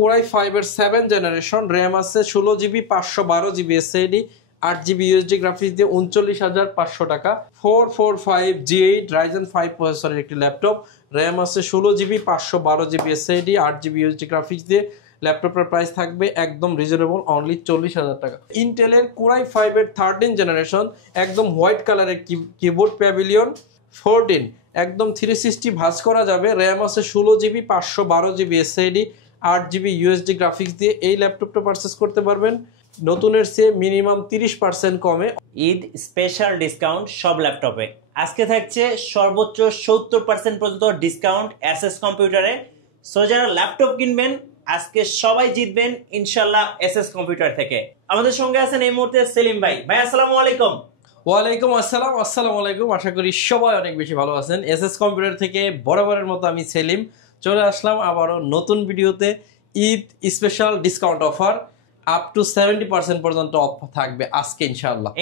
Core i5 এর 7 generation, RAM আছে 16GB 512GB SSD, 8GB USD graphics দিয়ে 39,500 টাকা। 445G8 Ryzen 5 প্রসেসরের একটি ল্যাপটপ, র্যাম আছে 16GB 512GB SSD, 8GB USD graphics দিয়ে। ল্যাপটপের প্রাইস থাকবে একদম রিজনেবল, অনলি 40,000 টাকা। ইন্টেলের Core i5 এর 13 জেনারেশন, একদম হোয়াইট কালারের কিবোর্ড, প্যাভিলিয়ন 14, একদম 360 ভাঁজ করা যাবে। র্যাম আছে 16GB 512GB SSD, 8GB USD graphics দিয়ে। এই ল্যাপটপটা পারচেস করতে পারবেন নতুনের চেয়ে মিনিমাম 30% কমে। ঈদ স্পেশাল ডিসকাউন্ট সব ল্যাপটপে আজকে থাকছে সর্বোচ্চ 70% পর্যন্ত ডিসকাউন্ট এসএস কম্পিউটারে। সো যারা ল্যাপটপ কিনবেন আজকে সবাই জিতবেন ইনশাল্লাহ এসএস কম্পিউটার থেকে। আমাদের সঙ্গে আছেন এই মুহূর্তে সেলিম ভাই। ভাই আসসালামু আলাইকুম। ওয়ালাইকুম আসসালাম। আসসালামু আলাইকুম। আশা করি সবাই অনেক বেশি ভালো আছেন। এসএস কম্পিউটার থেকে বরাবরের মতো আমি সেলিম চলে আসলাম আবারও নতুন ভিডিওতে। Eid special discount offer up to 70% পর্যন্ত অফ থাকবে আজকে ইনশাআল্লাহ।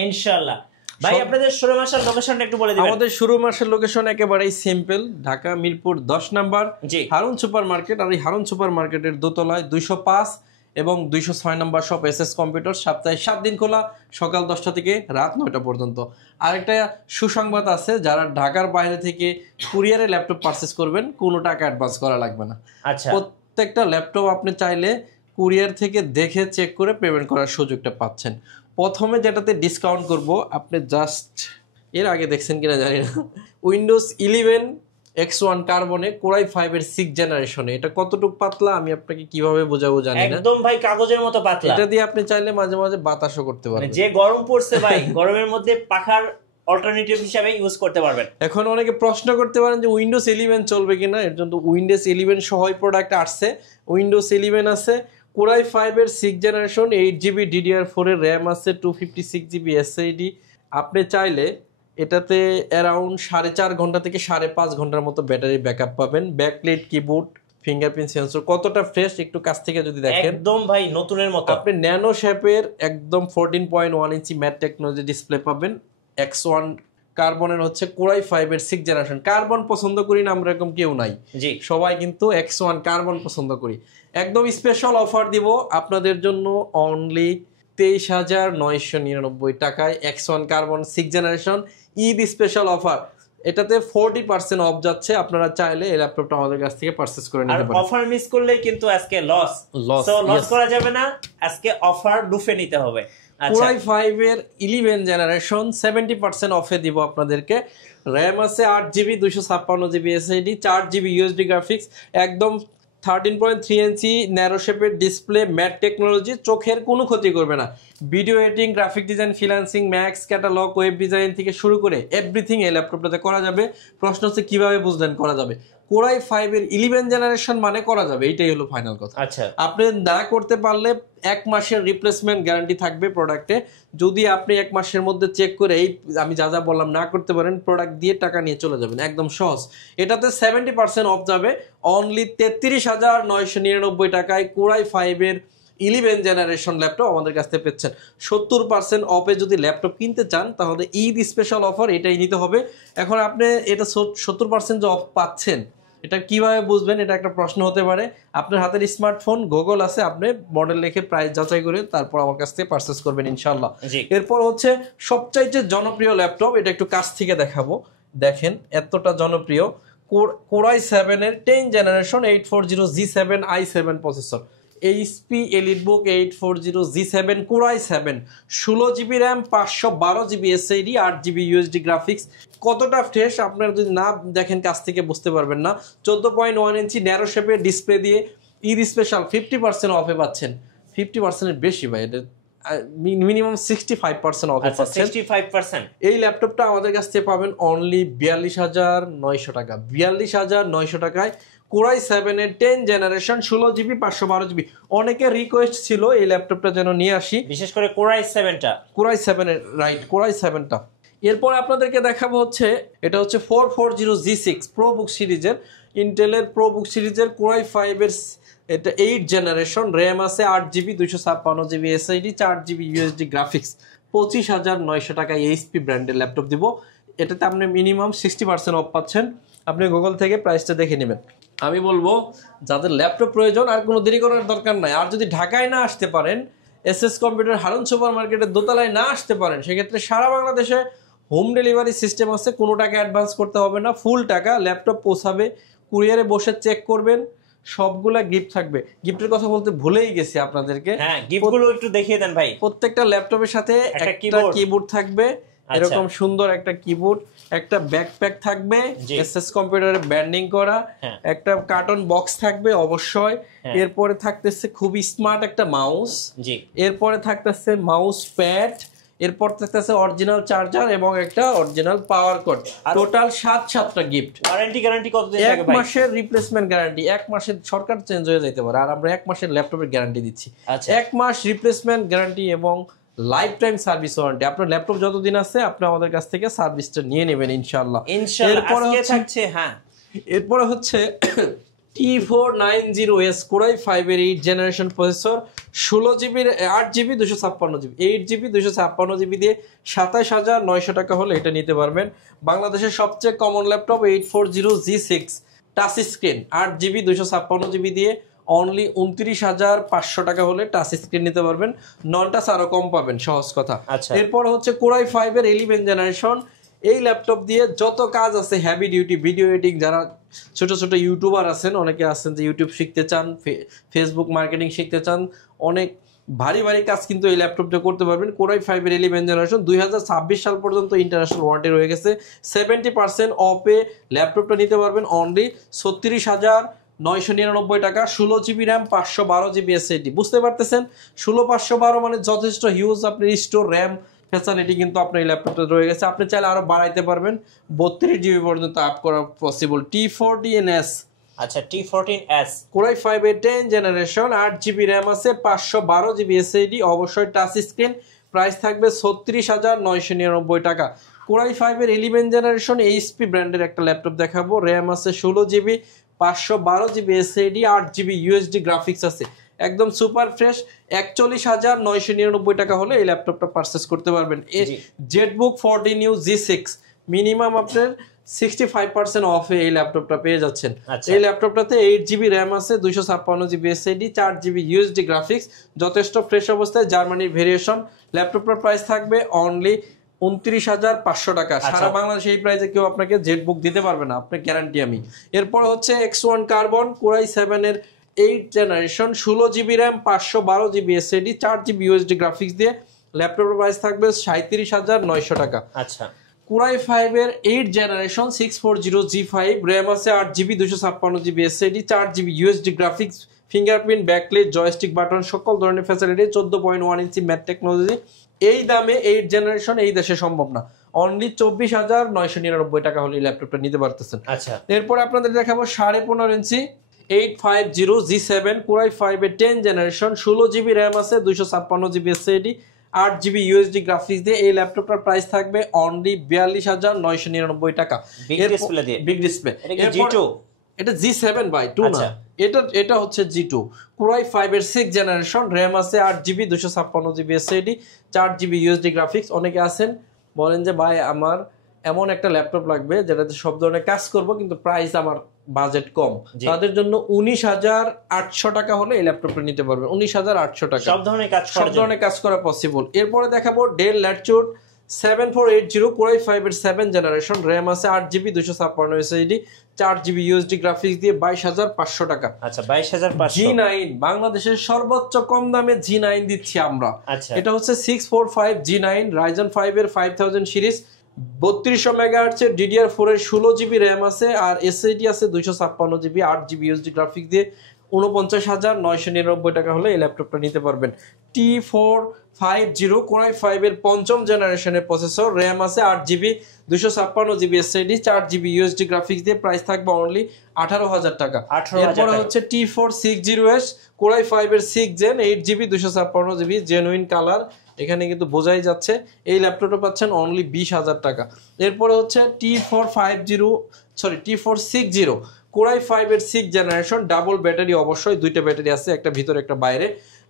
ভাই আপনাদের শোরুম আসার লোকেশনটা একটু বলে দিবেন। আমাদের শোরুম আসার লোকেশন একেবারেই simple, Dhaka Mirpur 10 number Harun super market. আর এই হারুন সুপার মার্কেটের দোতলায় 205 এবং 206 নাম্বার শপ এসএস কম্পিউটার। সপ্তাহে 7 দিন খোলা, সকাল 10টা থেকে রাত 9টা পর্যন্ত। আরেকটা সুসংবাদ আছে, যারা ঢাকার বাইরে থেকে কুরিয়ারে ল্যাপটপ পারচেস করবেন কোনো টাকা অ্যাডভান্স করা লাগবে না। আচ্ছা, প্রত্যেকটা ল্যাপটপ আপনি চাইলে কুরিয়ার থেকে দেখে চেক করে পেমেন্ট করার সুযোগটা পাচ্ছেন। প্রথমে যেটাতে ডিসকাউন্ট করব, আপনি জাস্ট এর আগে দেখছেন কিনা জানি না, উইন্ডোজ 11 X1 কার্বনে Core i5 এর 6 জেনারেশনে। এটা কতটুকু পাতলা আমি আপনাকে কিভাবে বোঝাবো জানি না, একদম ভাই কাগজের মতো পাতলা। এটা দিয়ে আপনি চাইলে মাঝে মাঝে বাতাসও করতে পারবেন। যে গরম পড়ছে ভাই, গরমের মধ্যে পাখার অল্টারনেটিভ হিসেবে ইউজ করতে পারবেন। এখন অনেকে প্রশ্ন করতে পারেন যে উইন্ডোজ 11 চলবে কিনা। এর জন্য উইন্ডোজ 11 সহই প্রোডাক্ট আসছে। উইন্ডোজ 11 আছে, Core i5 এর 6 জেনারেশন, 8GB DDR4 এর র্যাম আছে, 256GB SSD। আপনি চাইলে এটাতে অ্যারাউন্ড 4.5 ঘন্টা থেকে 5.5 ঘন্টার মতো ব্যাটারি ব্যাকআপ পাবেন। ব্যাকলাইট কিবোর্ড, ফিঙ্গারপ্রিন্ট সেন্সর, কতটা ফ্রেশ একটু কাছ থেকে যদি দেখেন, একদম ভাই নতুনের মতো। আপনি ন্যানো শেপের একদম 14.1 ইঞ্চি ম্যাট টেকনোলজি ডিসপ্লে পাবেন। X1 কার্বনের হচ্ছে Core i5 এর 6 জেনারেশন। কার্বন পছন্দ করি না আমরা, এরকম কেউ নাই, জি সবাই কিন্তু X1 কার্বন পছন্দ করি। একদম স্পেশাল অফার দিব আপনাদের জন্য, অনলি 23,999 টাকায় X1 carbon 6 generation Eid special offer. এটাতে 40% অফ যাচ্ছে। আপনারা চাইলে এই ল্যাপটপটা আমাদের কাছ থেকে পারচেজ করে নিতে পারেন। অফার মিস করলে কিন্তু আজকে লস করা যাবে না, আজকে অফার লুফে নিতে হবে। Core i5 এর 11 জেনারেশন 70% অফে দিব আপনাদেরকে। র্যাম আছে 8GB 256GB SSD, 4GB USD graphics, একদম 13.3 ইঞ্চি ন্যারো শেপের ডিসপ্লে, ম্যাট টেকনোলজি, চোখের কোনো ক্ষতি করবে না। Video editing, graphic design, freelancing, max catalogue, web design থেকে শুরু করে এভরিথিং এই ল্যাপটপটাতে করা যাবে। প্রশ্ন হচ্ছে কিভাবে বুঝলেন করা যাবে। Core i5 এর 11 জেনারেশন মানে করা যাবে, এটাই হলো ফাইনাল কথা। আচ্ছা, আপনি না করতে পারলে 1 মাসের রিপ্লেসমেন্ট গ্যারান্টি থাকবে প্রোডাক্টে। যদি আপনি 1 মাসের মধ্যে চেক করে এই আমি যা যা বললাম না করতে পারেন, প্রোডাক্ট দিয়ে টাকা নিয়ে চলে যাবেন, একদম সহজ। এটাতে 70% অফ যাবে, অনলি 33,999 টাকায় Core i5 এর 11 জেনারেশন ল্যাপটপ আমাদের কাছ থেকে পেচ্ছেন। 70% অফে যদি ল্যাপটপ কিনতে চান তাহলে ঈদ স্পেশাল অফার এটাই নিতে হবে। এখন আপনি এটা 70% যে অফ পাচ্ছেন এটা কিভাবে বুঝবেন, এটা একটা প্রশ্ন হতে পারে। আপনার হাতের স্মার্টফোন, গুগল আছে, আপনি মডেল লিখে প্রাইস যাচাই করে তারপর আমার কাছ থেকে পারচেজ করবেন ইনশাআল্লাহ। এরপর হচ্ছে সবচাইতে জনপ্রিয় ল্যাপটপ, এটা একটু কাছ থেকে দেখাবো। দেখেন এতটা জনপ্রিয় Core i7 এর 10 generation 840G7 i7 processor, HP EliteBook 840G7 Core i7, 16GB RAM, 512GB SSD, 8GB USD graphics. কতটা ফ্রেশ আপনারা যদি না দেখেন কাছ থেকে বুঝতে পারবেন না। 14.1 ইঞ্চি ন্যারো শেপের ডিসপ্লে দিয়ে ঈদ স্পেশাল 50% অফে পাচ্ছেন। 50% এর বেশি ভাই, এটা মিনিমাম 65% অফে পাচ্ছেন। 65%। এই ল্যাপটপটা আমাদের কাছ থেকে পাবেন অনলি 42,900 টাকা। 42,900 টাকায় Core i7 এর 10 জেনারেশন 16GB 512GB। অনেকের রিকোয়েস্ট ছিল এই ল্যাপটপটা যেন নিয়ে আসি, বিশেষ করে Core i7 এর রাইট, Core i7টা। এরপর আপনাদেরকে দেখাবো হচ্ছে এটা হচ্ছে 440G6 ProBook সিরিজের, ইন্টেলের ProBook সিরিজের Core i5 এর এটা 8 জেনারেশন, র্যাম আছে 8GB 256GB SSD, 4GB USD graphics. 25,900 টাকায় HP ব্র্যান্ডের ল্যাপটপ দিব। এটাতে আপনি মিনিমাম 60% অফ পাচ্ছেন। আপনি গুগল থেকে প্রাইসটা দেখে নেবেন। আমি বলবো যাদের ল্যাপটপ প্রয়োজন আর কোনো দেরি করার দরকার নাই। আর যদি ঢাকায় না আসতে পারেন, এসএস কম্পিউটার হারুন সুপার মার্কেটের দোতলায় না আসতে পারেন, সেক্ষেত্রে সারা বাংলাদেশে হোম ডেলিভারি সিস্টেম আছে। কোনো টাকা অ্যাডভান্স করতে হবে না, ফুল টাকা ল্যাপটপ পৌঁছাবে, কুরিয়ারে বসে চেক করবেন, সবগুলা গিফট থাকবে। গিফটের কথা বলতে ভুলেই গেছি আপনাদেরকে, হ্যাঁ গিফটগুলো একটু দেখিয়ে দেন ভাই। প্রত্যেকটা ল্যাপটপের সাথে একটা কিবোর্ড থাকবে, এরকম সুন্দর একটা কিবোর্ড, একটা ব্যাকপ্যাক থাকবে এসএস কম্পিউটারে ব্যান্ডিং করা, একটা কার্টন বক্স থাকবে অবশ্যই। এরপরে থাকতেছে খুবই স্মার্ট একটা মাউস, এরপরে থাকতেছে মাউস প্যাড, এরপর থাকতেছে অরিজিনাল চার্জার এবং একটা অরিজিনাল পাওয়ার কর্ড। টোটাল 7টা গিফট। ওয়ারেন্টি গ্যারান্টি কতদিন থাকে ভাই? 1 মাসের রিপ্লেসমেন্ট গ্যারান্টি। 1 মাসের সরকার চেঞ্জ হয়ে যেতে পারে, আর আমরা 1 মাসের ল্যাপটপের গ্যারান্টি দিচ্ছি। 1 মাস রিপ্লেসমেন্ট গ্যারান্টি এবং লাইফ টাইম সার্ভিস ওয়ারেন্টি। আপনার ল্যাপটপ যতদিন আছে আপনি আমাদের কাছ থেকে সার্ভিসটা নিয়ে নেবেন ইনশাআল্লাহ। এরপরে হচ্ছে T490S Core i5 এর 8 generation processor, 16GB 8GB 256GB 8GB 256GB দিয়ে 27900 টাকা হলে এটা নিতে পারবেন। বাংলাদেশের সবচেয়ে common laptop 840G6 touch screen 8GB 256GB দিয়ে অনলি 29,500 টাকা হলে টাচ স্ক্রিন নিতে পারবেন। নন টাচ আরো কম পাবেন, সহজ কথা। এরপর হচ্ছে Core i5 এর 11 জেনারেশন। এই ল্যাপটপ দিয়ে যত কাজ আছে হেভি ডিউটি ভিডিও এডিটিং, যারা ছোট ছোট ইউটিউবার আছেন, অনেকে আছেন যে ইউটিউব শিখতে চান, ফেসবুক মার্কেটিং শিখতে চান, অনেক ভারী ভারী কাজ কিন্তু এই ল্যাপটপটা করতে পারবেন। Core i5 এর 11 জেনারেশন 2026 সাল পর্যন্ত ইন্টারন্যাশনাল ওয়ারেন্টি রয়ে গেছে। 70% অফে ল্যাপটপটা নিতে পারবেন অনলি 36,999 টাকা। 16GB RAM 512GB SSD. বুঝতে পারতেছেন 16,512 মানে যথেষ্ট হিউজ আপনি স্টোর র্যাম ফ্যাসিলিটি কিন্তু আপনার এই ল্যাপটপটা রয়ে গেছে। আপনি চাইলে আরো বাড়াইতে পারবেন, 32GB পর্যন্ত আপ করা পসিবল। T14S, আচ্ছা T14S Core i5 এর 10 জেনারেশন, 8GB র্যাম আছে, 512GB এসএসডি, অবশ্যই টাচ স্ক্রিন। প্রাইস থাকবে 36,999 টাকা। Core i5 এর 11 জেনারেশন এইচপি ব্র্যান্ডের একটা ল্যাপটপ দেখাবো। র্যাম আছে 16GB, 512GB SSD, 8GB USD graphics আছে, একদম সুপার ফ্রেশ। 41,999 টাকা হলে এই ল্যাপটপটা পারচেজ করতে পারবেন। জেটবুক 14U G6 মিনিমাম আপনার 65% অফে এই ল্যাপটপটা পেয়ে যাচ্ছেন। এই ল্যাপটপটাতে 8GB র্যাম আছে, 256GB SSD, 4GB USD graphics, যথেষ্ট ফ্রেশ অবস্থায়, জার্মানির ভেরিয়েশন। ল্যাপটপটার প্রাইস থাকবে অনলি 29,500 টাকা। সারা বাংলাদেশে এই প্রাইসে কেউ আপনাকে জেটবুক দিতে পারবে না, আপনার গ্যারান্টি আমি। এরপর হচ্ছে X1 কার্বন Core i7 এর 8 generation, 16GB RAM, 512GB SSD, 4GB USD graphics দিয়ে ল্যাপটপের প্রাইস থাকবে 37,900 টাকা। আচ্ছা Core i5 এর 8 জেনারেশন 640G5, র্যাম আছে 8GB 256GB SSD, 4GB USD graphics, fingerprint, backlight, joystick button, সকল ধরনের ফ্যাসিলিটি, 14.1 ইঞ্চি ম্যাট টেকনোলজি। এই দামে 8 জেনারেশন এই দেশে সম্ভব না, অনলি 24,999 টাকা হলে এই ল্যাপটপটা নিতে পারতেছেন। আচ্ছা এরপর আপনাদের দেখাবো 15.5 ইঞ্চি 850G7 Core i5 এর 10 জেনারেশন, 16GB র্যাম আছে, 256GB SSD, 8GB USD graphics দিয়ে এই ল্যাপটপটার প্রাইস থাকবে অনলি 42,999 টাকা। Big display. এটা G7 ভাই, 2 না, এটা হচ্ছে G2। Core i5 এর 6 জেনারেশন, র্যাম আছে 8GB 256GB SSD, 4GB USD graphics. অনেকে আছেন বলেন যে ভাই আমার এমন একটা ল্যাপটপ লাগবে যেটাতে সব ধরনের কাজ করব কিন্তু প্রাইস আমার বাজেট কম, তাদের জন্য 19,800 টাকা হলে এই ল্যাপটপটা নিতে পারবেন। 19,800 টাকা, সব ধরনের কাজ করা পসিবল। এরপরে দেখাবো Dell Latitude 7480 Core i5 এর 7 জেনারেশন, র্যাম আছে 8GB 256 SSD, 4GB USD graphics দিয়ে 22,500 টাকা। আচ্ছা 22,500। G9 বাংলাদেশের সর্বোচ্চ কম দামে G9 দিচ্ছি আমরা। এটা হচ্ছে 645 G9 Ryzen 5 এর 5000 সিরিজ, 3200 মেগাহার্টজ এর DDR4 এর 16GB র্যাম আছে, আর এসএসডি আছে 256GB, 8GB ইউএসডি গ্রাফিক্স দিয়ে 49,999 টাকা হলে এই ল্যাপটপটা নিতে পারবেন। T450 Core i5 এর 5ম জেনারেশনের প্রসেসর, র্যাম আছে 8GB 256GB SSD, 4GB USD graphics দিয়ে প্রাইস থাকবে অনলি 18,000 টাকা। এরপর হচ্ছে T460S Core i5 এর 6 gen, 8GB 256GB genuine colour, এখানে কিন্তু বোঝাই যাচ্ছে। এই ল্যাপটপটা পাচ্ছেন অনলি 20,000 টাকা। এরপরে হচ্ছে T460 কোরাই 5 এর 6 জেনারেশন, ডাবল ব্যাটারি, অবশ্যই দুইটা ব্যাটারি আছে, একটা ভিতরে একটা বাইরে।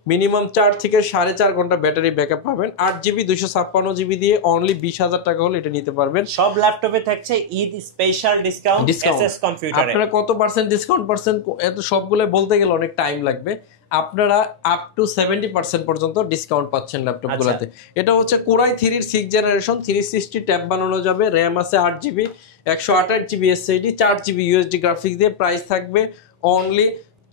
মিনিমাম 4 থেকে 4.5 ঘন্টা ব্যাটারি ব্যাকআপ পাবেন। 8GB 256GB দিয়ে অনলি 20,000 টাকা হলে এটা নিতে পারবেন। সব ল্যাপটপে থাকছে ঈদ স্পেশাল ডিসকাউন্ট এসএস কম্পিউটারে। আপনারা কত পার্সেন্ট ডিসকাউন্ট পার্সেন্ট, এত সবগুলো বলতে গেলে অনেক টাইম লাগবে। আপনারা আপ টু 70% পর্যন্ত ডিসকাউন্ট পাচ্ছেন ল্যাপটপ গুলাতে। এটা হচ্ছে কোরাই 3 এর 6 জেনারেশন, 360 ট্যাব বানানো যাবে, র্যাম আছে 8GB, 128GB SSD, 4GB USD graphics দিয়ে। প্রাইস থাকবে অনলি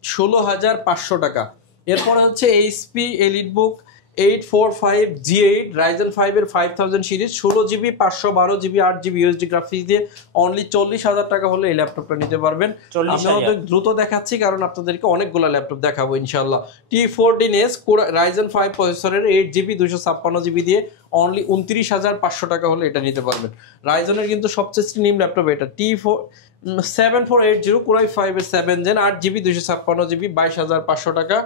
16,500 টাকা। এরপরে হচ্ছে এইচপি এলিটবুক 845 G8 Ryzen 5 এর 5000 series, 16GB 512GB 8GB USD graphics দিয়ে অনলি 40,000 টাকা হলে এই ল্যাপটপটা নিতে পারবেন। আমি অনেক দ্রুত দেখাচ্ছি কারণ আপনাদেরকে অনেকগুলো ল্যাপটপ দেখাবো ইনশাআল্লাহ। T14S Ryzen 5 প্রসেসরের 8GB 256GB দিয়ে অনলি 29,500 টাকা হলে এটা নিতে পারবেন। রাইজনের কিন্তু সবচেয়ে স্লিম ল্যাপটপ এটা, T7480 Core i5 এর 7 জেন, 8GB 256GB 22,500 টাকা।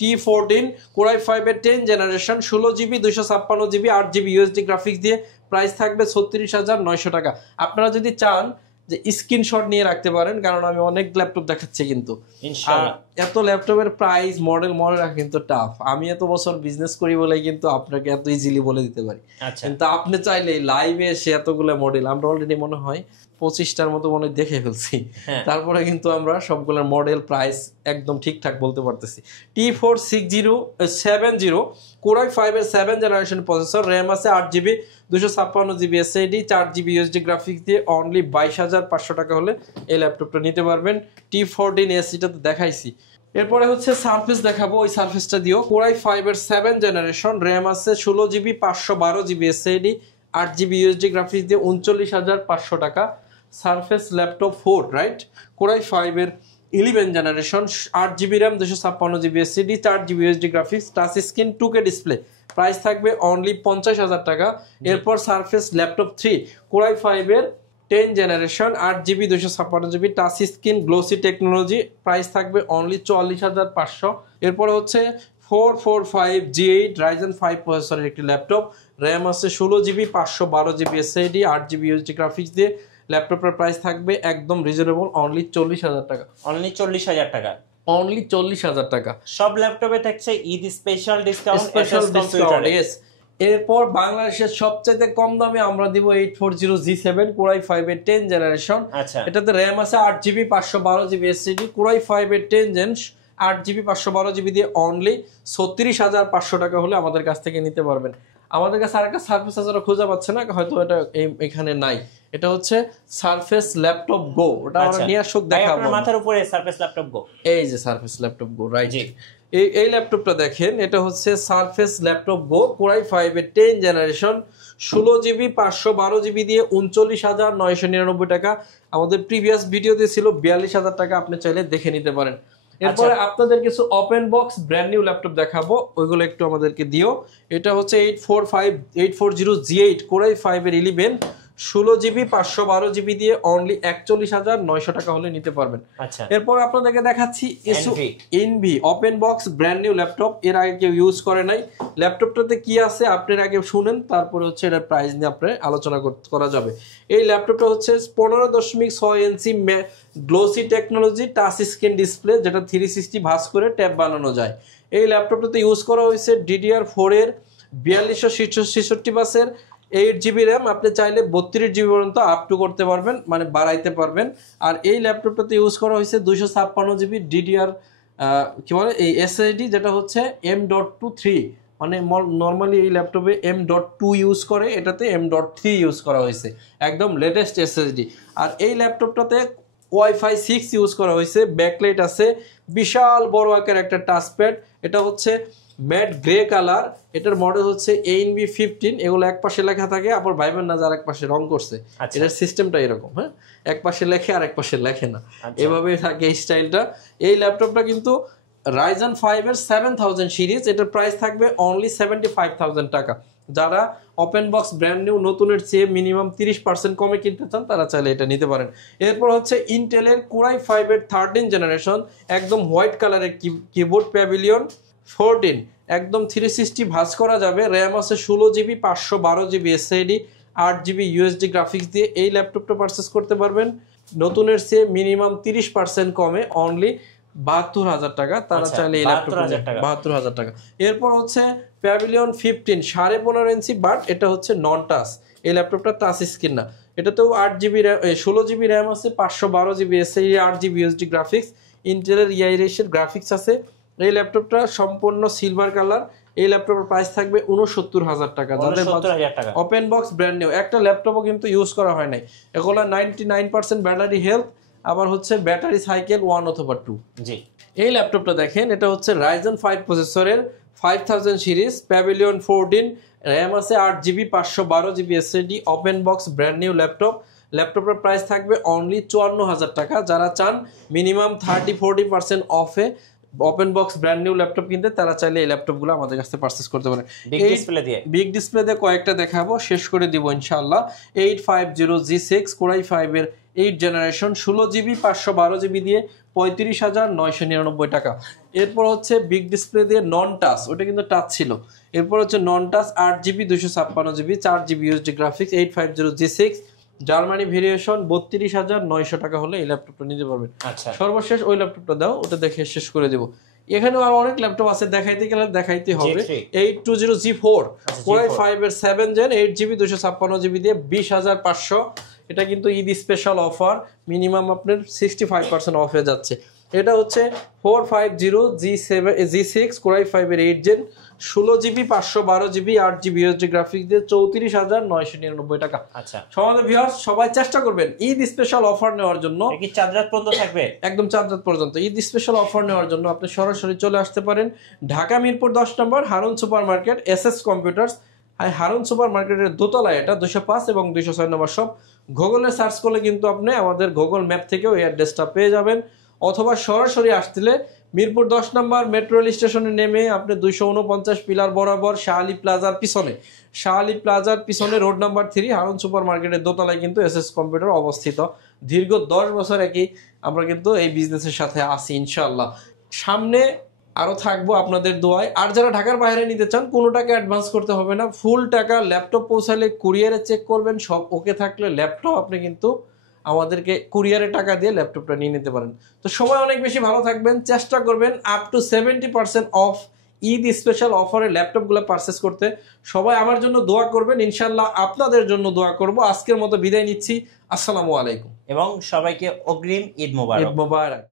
T14 Core i5 এর 10 generation, 16GB 256GB 8GB USD graphics দিয়ে। প্রাইস থাকবে 36,900 টাকা। আপনারা যদি চান যে স্ক্রিনশট নিয়ে রাখতে পারেন, কারণ আমি অনেক ল্যাপটপ দেখাচ্ছি কিন্তু এত ল্যাপটপের প্রাইস মডেল মনে রাখা কিন্তু টাফ। আমি এত বছর বিজনেস করি বলে কিন্তু আপনাকে এত ইজিলি বলে দিতে পারি, কিন্তু আপনি চাইলে লাইভে এসে এতগুলো মডেল, আমরা অলরেডি মনে হয় 25টার মতো মনে দেখে ফেলছি, তারপরে কিন্তু আমরা সবগুলোর মডেল প্রাইস একদম ঠিকঠাক বলতে পারতেছি। T470 Core i5 এর 7 জেনারেশন প্রসেসর, র্যাম আছে 8GB 256GB SSD, 4GB USD graphics দিয়ে অনলি 22,500 টাকা হলে এই ল্যাপটপটা নিতে পারবেন। T14S এটা তো দেখাইছি। এরপরে হচ্ছে সারফেস দেখাবো, ওই সারফেসটা দিও। Core i5 এর 7 জেনারেশন, র্যাম আছে 16GB 512GB SSD, 8GB USD graphics দিয়ে 39,500 টাকা। Surface laptop 4 right, Core i5 এর 11 generation, 8GB RAM 256GB SSD, 4GB USD graphics, touch screen 2K display. Price থাকবে অনলি 50,000 টাকা। এরপর সারফেস ল্যাপটপ 3 Core i5 এর 10 generation, 8GB 256GB, touch screen, glossy technology. Price থাকবে only 44,500। এরপর হচ্ছে 445 G8 Ryzen 5 প্রসেসরের একটি ল্যাপটপ, র্যাম আছে 16GB 512GB SSD, 8GB USD graphics দিয়ে। ল্যাপটপের প্রাইস থাকবে একদম রিজনেবল, অনলি 40,000 টাকা। অনলি 40,000 টাকা, অনলি 40,000 টাকা। সব ল্যাপটপে থাকছে Eid special discount, special discount. Yes, এরপর বাংলাদেশের সবচেয়ে কম দামে আমরা দিব 840G7 Core i5 এর 10 জেনারেশন। এটাতে র্যাম আছে 8GB 512GB SSD, Core i5 এর 10 জেন, 8GB 512GB দিয়ে অনলি 36,500 টাকা হলে আমাদের কাছ থেকে নিতে পারবেন। আমাদের কাছে আরেকটা সারফেস আছে, খোঁজা পাচ্ছে না, হয়তো এটা এখানে নাই। এটা হচ্ছে সারফেস ল্যাপটপ গো, ওটা আমরা নিয়ে আসুক দেখাবো। আপনার মাথার উপরে সারফেস ল্যাপটপ গো, এই যে সারফেস ল্যাপটপ গো, রাইট। এই ল্যাপটপটা দেখেন, এটা হচ্ছে সারফেস ল্যাপটপ গো Core i5 এর 10 জেনারেশন, 16GB 512GB দিয়ে 39,999 টাকা। আমাদের প্রিভিয়াস ভিডিওতে ছিল 42,000 টাকা, আপনি চাইলে দেখে নিতে পারেন। এরপরে আপনাদের কিছু open box brand new laptop দেখাবো, ওইগুলো একটু আমাদেরকে দিও। এটা হচ্ছে 840 G8 Core i5 এর 11, 16GB 512GB দিয়ে অনলি 41,900 টাকা হলে নিতে পারবেন। এরপর আপনাদেরকে দেখাচ্ছি NV open box brand new laptop, এর আগে কেউ ইউজ করে নাই। ল্যাপটপটাতে কি আছে আপনারা আগে শুনেন, তারপরে হচ্ছে এটার প্রাইস নিয়ে আপনার আলোচনা করা যাবে। এই ল্যাপটপটা হচ্ছে 15.6 inch glossy technology touch screen display, যেটা 360 ভাঁজ করে ট্যাব বানানো যায়। এই ল্যাপটপটাতে ইউজ করা হয়েছে DDR4 এর 4266 বাসের 8GB র্যাম। আপনি চাইলে 32GB পর্যন্ত আপ টু করতে পারবেন, মানে বাড়াইতে পারবেন। আর এই ল্যাপটপটাতে ইউজ করা হয়েছে 256GB DDR কি বলে এই এসএসডি, যেটা হচ্ছে M.2 3, মানে নর্মালি এই ল্যাপটপে M.2 ইউজ করে, এটাতে M.3 ইউজ করা হয়েছে, একদম লেটেস্ট এসএসডি। আর এই ল্যাপটপটাতে Wi-Fi 6 ইউজ করা হয়েছে, ব্যাকলাইট আছে, বিশাল বড় আকার একটা টাচপ্যাড। এটা হচ্ছে ম্যাট গ্রে কালার, এটার মডেল হচ্ছে ANB15। এগুলো এক পাশে লেখা থাকে, আবার ভাইবেন না যার এক পাশে রং করছে, এটার সিস্টেমটা এরকম, হ্যাঁ, এক পাশে লেখে আর এক পাশে লেখে না, এভাবে থাকে এই স্টাইলটা। এই ল্যাপটপটা কিন্তু Ryzen 5 এর 7000 সিরিজ, এটার প্রাইস থাকবে অনলি 75,000 টাকা। যারা ওপেন বক্স ব্র্যান্ড নিউ নতুনের চেয়ে মিনিমাম 30% কমে কিনতে চান, তারা চাইলে এটা নিতে পারেন। এরপর হচ্ছে ইন্টেলের Core i5 এর 13 জেনারেশন, একদম হোয়াইট কালারের কিবোর্ড, প্যাভিলিয়ন 14, একদম 360 ভাঁজ করা যাবে। র্যাম আছে 16GB 512GB SSD, 8GB USD graphics দিয়ে এই ল্যাপটপটা পারচেস করতে পারবেন নতুনের চেয়ে মিনিমাম 30% কমে অনলি 72,000 টাকা। তারা আচ্ছা, চাইলে এই ল্যাপটপটা 72,000 টাকা। 72,000 টাকা। এরপর হচ্ছে প্যাভিলিয়ন 15 15.5 ইঞ্চি, বাট এটা হচ্ছে নন টাচ। এই ল্যাপটপটা টাচ স্ক্রিন না, এটাতেও 8GB 16GB র্যাম আছে, 512GB SSD, 8GB USD graphics, ইন্টেলের ইআইএস গ্রাফিক্স আছে। এই ল্যাপটপটা সম্পূর্ণ সিলভার কালার। এই ল্যাপটপের প্রাইস থাকবে 69,000 টাকা। যাদের 69,000 টাকা। ওপেন বক্স ব্র্যান্ড নিউ, একটা ল্যাপটপও কিন্তু ইউজ করা হয় নাই। এগুলো 99% ব্যাটারি হেলথ, আবার হচ্ছে ব্যাটারি সাইকেল 1 অথবা 2। জি, এই ল্যাপটপটা দেখেন, এটা হচ্ছে Ryzen 5 প্রসেসরের 5000 সিরিজ, প্যাভিলিয়ন 14, র্যাম আছে 8GB, 512GB SSD, open box brand new laptop. ল্যাপটপের প্রাইস থাকবে অনলি 54,000 টাকা। যারা চান মিনিমাম 30-40% অফে open box brand new laptop কিনতে, তারা চাইলে এই ল্যাপটপগুলো আমাদের কাছ থেকে পারচেজ করতে পারেন। বিগ ডিসপ্লে দিয়ে। বিগ ডিসপ্লে দিয়ে কয়েকটা দেখাবো, শেষ করে দিব ইনশাআল্লাহ। 850G6 Core i5 এর 8 জেনারেশন, 16GB 512GB দিয়ে 35,999 টাকা। এরপর হচ্ছে বিগ ডিসপ্লে দিয়ে নন টাচ, ওটা কিন্তু টাচ ছিল। এরপর হচ্ছে নন touch 8GB 256GB 4GB USD graphics, 850G6 Germany variation, 32,900 টাকা হলে এই ল্যাপটপটা নিতে পারবেন। আচ্ছা, সর্বশেষ ওই ল্যাপটপটা দাও, ওটা দেখে শেষ করে দেবো। এখানেও আর অনেক ল্যাপটপ আছে, দেখাইতে গেলে দেখাইতে হবে। G3 820G4 Core G4 i5 এর 7 জেন, 8GB 256GB দিয়ে 20,500। এটা কিন্তু ঈদ স্পেশাল অফার, মিনিমাম আপনার 65% অফ হয়ে যাচ্ছে। এটা হচ্ছে 450G6 Core i5 এর 8 gen, 16GB 512GB 8GB USD graphics দিয়ে 34,999 টাকা। আচ্ছা, সমাজ ভিউয়ার্স সবাই চেষ্টা করবেন ঈদ স্পেশাল অফার নেওয়ার জন্য। এটা কি চাঁদ রাত পর্যন্ত থাকবে? একদম 4 রাত পর্যন্ত ঈদ স্পেশাল অফার নেওয়ার জন্য আপনি সরাসরি চলে আসতে পারেন Dhaka Mirpur 10 number Harun super market, SS computers. Harun super মার্কেটের দোতলায় এটা 205 এবং 206 নম্বর শপ। গুগলে সার্চ করলে কিন্তু আপনি আমাদের গুগল ম্যাপ থেকেও এই অ্যাড্রেসটা পেয়ে যাবেন, অথবা সরাসরি আসলে মিরপুর 10 নম্বর মেট্রো রেল স্টেশনে নেমে আপনি 249 পিলার বরাবর শাহালি প্লাজার পিছনে রোড নাম্বার 3 হারুন সুপার মার্কেটের দোতলায় কিন্তু এসএস কম্পিউটার অবস্থিত। দীর্ঘ 10 বছর একই আমরা কিন্তু এই বিজনেসের সাথে আছি ইনশাআল্লাহ। সামনে আরো থাকবো আপনাদের দোয়ায়। আর যারা ঢাকার বাইরে নিতে চান, কোনো টাকা অ্যাডভান্স করতে হবে না, ফুল টাকা ল্যাপটপ পৌঁছালে কুরিয়ারে চেক করবেন, সব ওকে থাকলে ল্যাপটপ আপনি কিন্তু আমাদেরকে কুরিয়ারে টাকা দিয়ে ল্যাপটপটা নিয়ে নিতে পারেন। তো সময় অনেক বেশি ভালো থাকবেন, চেষ্টা করবেন up to 70% of Eid special অফারে ল্যাপটপগুলো পারচেস করতে। সবাই আমার জন্য দোয়া করবেন, ইনশাল্লাহ আপনাদের জন্য দোয়া করব। আজকের মতো বিদায় নিচ্ছি, আসসালামু আলাইকুম এবং সবাইকে অগ্রিম ঈদ মোবারক। ঈদ মোবারক।